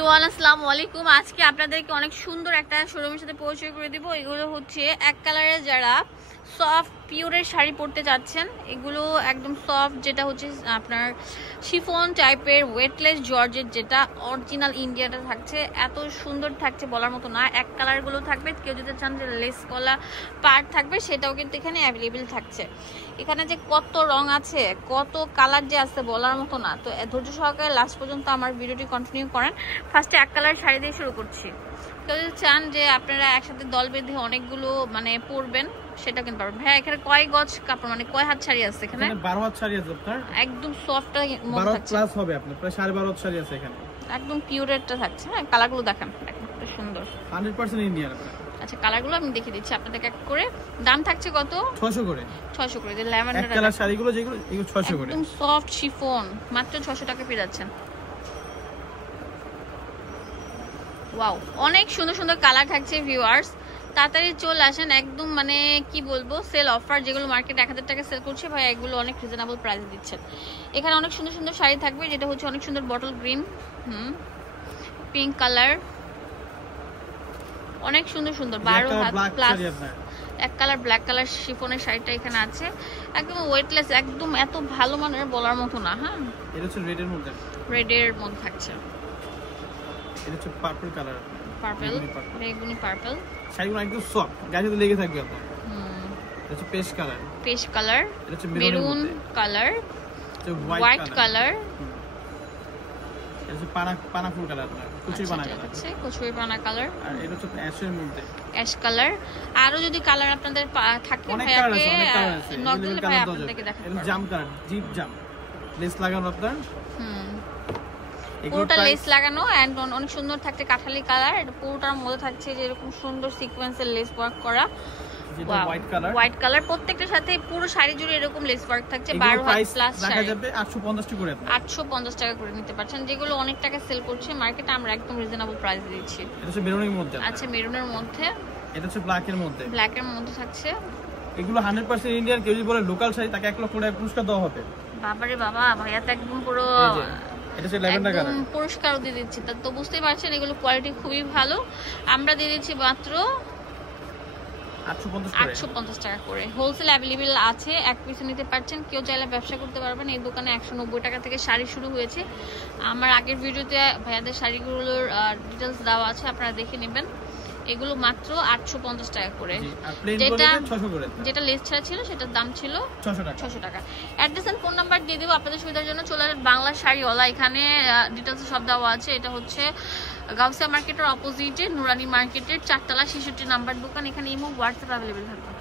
Everyone, আসসালামু আলাইকুম। আজকে আপনাদেরকে অনেক সুন্দর একটা শোরুমের সাথে পরিচয় করে দিব। এগুলো হচ্ছে এক কালারের, যারা সফট পিওরের শাড়ি পরতে যাচ্ছেন, এগুলো একদম সফট, যেটা হচ্ছে আপনার শিফন টাইপের ওয়েটলেস জর্জেট, যেটা অরিজিনাল ইন্ডিয়াটা থাকছে, এত সুন্দর থাকছে বলার মতো না। এক কালারগুলো থাকবে, কেউ যদি চান যে লেস কলা পার্ট থাকবে সেটাও কিন্তু এখানে অ্যাভেলেবেল থাকছে। এখানে যে কত রং আছে, কত কালার যে আছে বলার মতো না। তো ধৈর্য সহকারে লাস্ট পর্যন্ত আমার ভিডিওটি কন্টিনিউ করেন। ফার্স্টে এক কালার শাড়ি দিয়ে শুরু করছি। কেউ যদি চান যে আপনারা একসাথে দল বেঁধে অনেকগুলো মানে পরবেন, সেটা কিন্তু পারবেন। ভাই এখানে কয় গজ কাপড়, মানে কয় হাত শাড়ি আছে এখানে? 12 হাত শাড়ি আছে আপনার, একদম সফটটা 12 প্লাস হবে আপনার, প্রায় 12.5 হাত শাড়ি আছে এখানে, একদম পিওরেরটা থাকছে। হ্যাঁ, কালারগুলো দেখেন, একদম সুন্দর, 100% ইন্ডিয়ান আপনার। আচ্ছা, কালারগুলো আমি দেখিয়ে দিচ্ছি আপনাদেরকে এক করে। দাম থাকছে কত? 600 করে। 600 করে। যে ল্যাভেন্ডার এক কালার শাড়িগুলো যেগুলো, এগুলো 600 করে। একদম সফট শিফন, মাত্র 600 টাকা পেয়ে যাচ্ছেন। ওয়াও, অনেক সুন্দর সুন্দর কালার থাকছে ভিউয়ার্স, তাড়াতাড়ি চলে আসেন। একদম মানে কি বলবো, সেল অফার, যেগুলো মার্কেট 1000 টাকা সেল করছে, ভাই এগুলো অনেক রিজনেবল প্রাইসে দিচ্ছেন। এখানে অনেক সুন্দর সুন্দর শাড়ি থাকবে, যেটা হচ্ছে অনেক সুন্দর বটল গ্রিন, পিঙ্ক কালার, অনেক সুন্দর সুন্দর 12 হাত প্লাস এক কালার ব্ল্যাক কালার শিফনের শাড়িটা এখানে আছে, একদম ওয়েটলেস, একদম এত ভালো মানের বলার মতো না। হ্যাঁ, এটা হচ্ছে রেড এর মধ্যে, রেড এর মধ্যে থাকছে। এটা হচ্ছে পার্পল কালার, পার্পল, বেগুনি পার্পল। শাড়িগুলো একদম সফট, গায়ে লেগে থাকবে আপনার। এটা হচ্ছে পেস্ট কালার, পেস্ট কালার, এটা হচ্ছে মেরুন কালার, হোয়াইট কালার, এটা হচ্ছে পানা ফুল কালার, কুচুরি পানা কালার, আছে কুচুরি পানা কালার, আর এটা হচ্ছে অ্যাশের মধ্যে, অ্যাশ কালার। আরো যদি কালার আপনাদের থাকে অনেক ভাই, কালার আপনি আছে, অনেক কালার আছে। নক দিলে ভাই আপনাদেরকে দেখাবো। এটা জাম কালার, জিপ জাম, লেস লাগানো আপনার। পুরোটা লেস লাগানো এন্ড অনেক সুন্দর থাকছে, কাঠালি কালার। এটা পুরোটার মধ্যে থাকছে যে এরকম সুন্দর সিকোয়েন্সের লেস ওয়ার্ক করা, যেটা হোয়াইট কালার। হোয়াইট কালার, প্রত্যেকটার সাথে পুরো শাড়ি জুড়ে এরকম লেস ওয়ার্ক থাকছে। 12 হাত প্লাস রাখা যাবে 850 টাকা করে, 850 টাকা করে নিতে পারছেন। যেগুলো অনেক টাকা সেল করছে মার্কেটে, আমরা একদম রিজনেবল প্রাইস দিচ্ছি। এটা হচ্ছে মেরুনের মধ্যে, আচ্ছা, মেরুনের মধ্যে, এটা হচ্ছে ব্ল্যাক এর মধ্যে, ব্ল্যাক এর মধ্যে থাকছে। এগুলো 100% ইন্ডিয়ান। কেউ যদি বলে লোকাল শাড়ি, তাকে 1 লক্ষ টাকা পুরস্কার দেওয়া হবে। বাবারে বাবা, ভাইয়া তো একদম পুরো এটা হচ্ছে ল্যাভেন্ডার কালার, পুরস্কারও দিয়ে দিচ্ছি। তো বুঝতেই পারছেন এগুলো কোয়ালিটি খুবই ভালো। আমরা দিয়ে দিচ্ছি মাত্র 850 টাকা করে। হোলসেল অ্যাভেলেবেল আছে, এক পিসে নিতে পারছেন। কেউ চাইলে ব্যবসা করতে পারবেন। এই দোকানে 190 টাকা থেকে শাড়ি শুরু হয়েছে। আমার আগের ভিডিওতে ভাইয়াদের শাড়িগুলোর ডিটেলস দেওয়া আছে, আপনারা দেখে নেবেন। এগুলো মাত্র 850 টাকা করে। যেটা লেস ছাড়া ছিল সেটার দাম ছিল 600 টাকা। অ্যাড্রেস এন্ড ফোন নাম্বার দিয়ে দেবো আপনাদের সুবিধার জন্য। চলে আসবেন বাংলা শাড়িওয়ালা, এখানে ডিটেলস সব দেওয়া আছে। এটা হচ্ছে গাউসিয়া মার্কেটের অপোজিটে নুরানি মার্কেটের 4 তলা 66 নাম্বার দোকান। এখানে ইমো হোয়াটসঅ্যাপ অ্যাভেলেবেল থাকবে।